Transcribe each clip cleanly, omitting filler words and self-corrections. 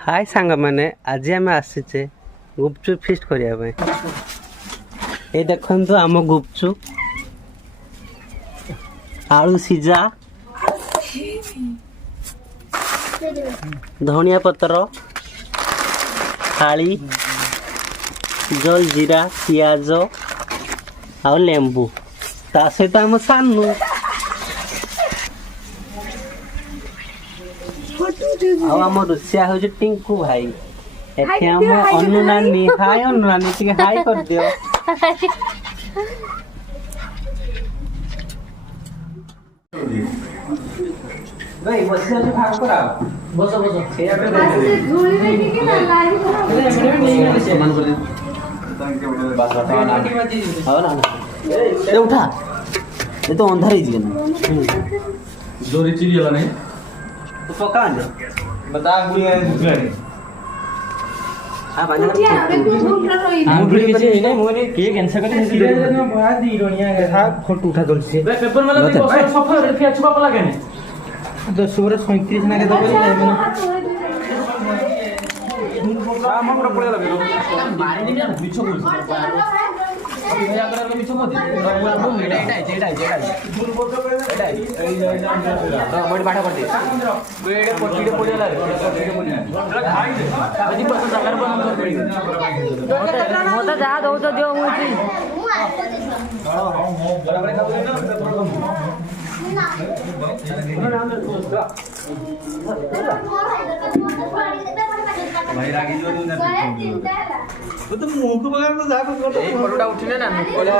हाय सांग मैंने आज आम आसीचे गुपचुप फिस्ट करने ये देखो आम गुपचुप आलू सीझा धनिया पत्र थाली जल जीरा पियाज आ लेंबू ता सहित आम सानू आम रोषिया हूँ टिंकू भाई एठी आम अनु नानी हाय अनु नानी टिके हाय कर दियो भाई बस जा भाग करा बस बस ए आबे धूली रे टिके ना लाही करा सामान कर दे बस हां ना ए उठा ये तो अंधार ही जीवन जोरी चिड़ी वाला नहीं तो पका दे बता गुड़ी है दूसरा नहीं हां बाजा मुंडली किसी नहीं मोने के कैंसर करते हैं सीधे ना बहुत ही इरोनिया है हां फोटो उठा दल से पेपर में लगे बस सफा रे फिर छुपा पला केने 10 बरस 35 ना के दबे मैंने हम पूरा पड़े लगे मारी नहीं ना बिछो बोल भैया कर बिछो मत एटा फुल बोल तो एटा हां बड़ी बाटा पड़ती बेडे पट्टीडे पड़ेला रे पट्टीडे पड़ेला खाई दे अजी बस सागर बंद कर दे मोटा जा दो तो दियो मुची हां हां बराबर खाऊ भाई रागी जो ना वो तो मुंह को बगल में जा कर ए फोटोटा उठने ना कॉलेज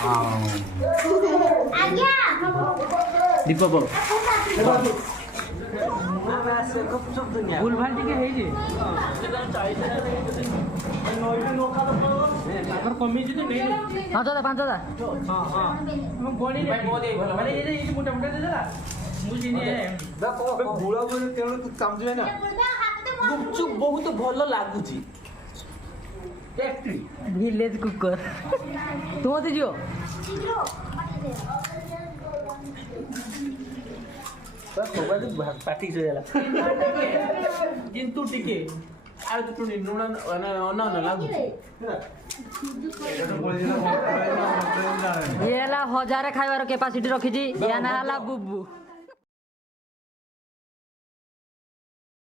हां आ गया दीपक बाबू भूल भाल टिके हे जे अगर कमी जी तो नहीं 5000 हां हां हम बॉडी भाई बहुत ही भलो माने ये मोटा मोटा दे देला मुझे नहीं है बुड़ा बोले केवल तू समझे ना गुपचुप बहुत भलो लागुची टेस्टी विलेज कुकर तू मत जियो पार्टी से जाला किंतु टिके आ तो टुनी नुना ना लागुची ये ला 1000 खाइबार कैपेसिटी रखी जी या ना ला बुबू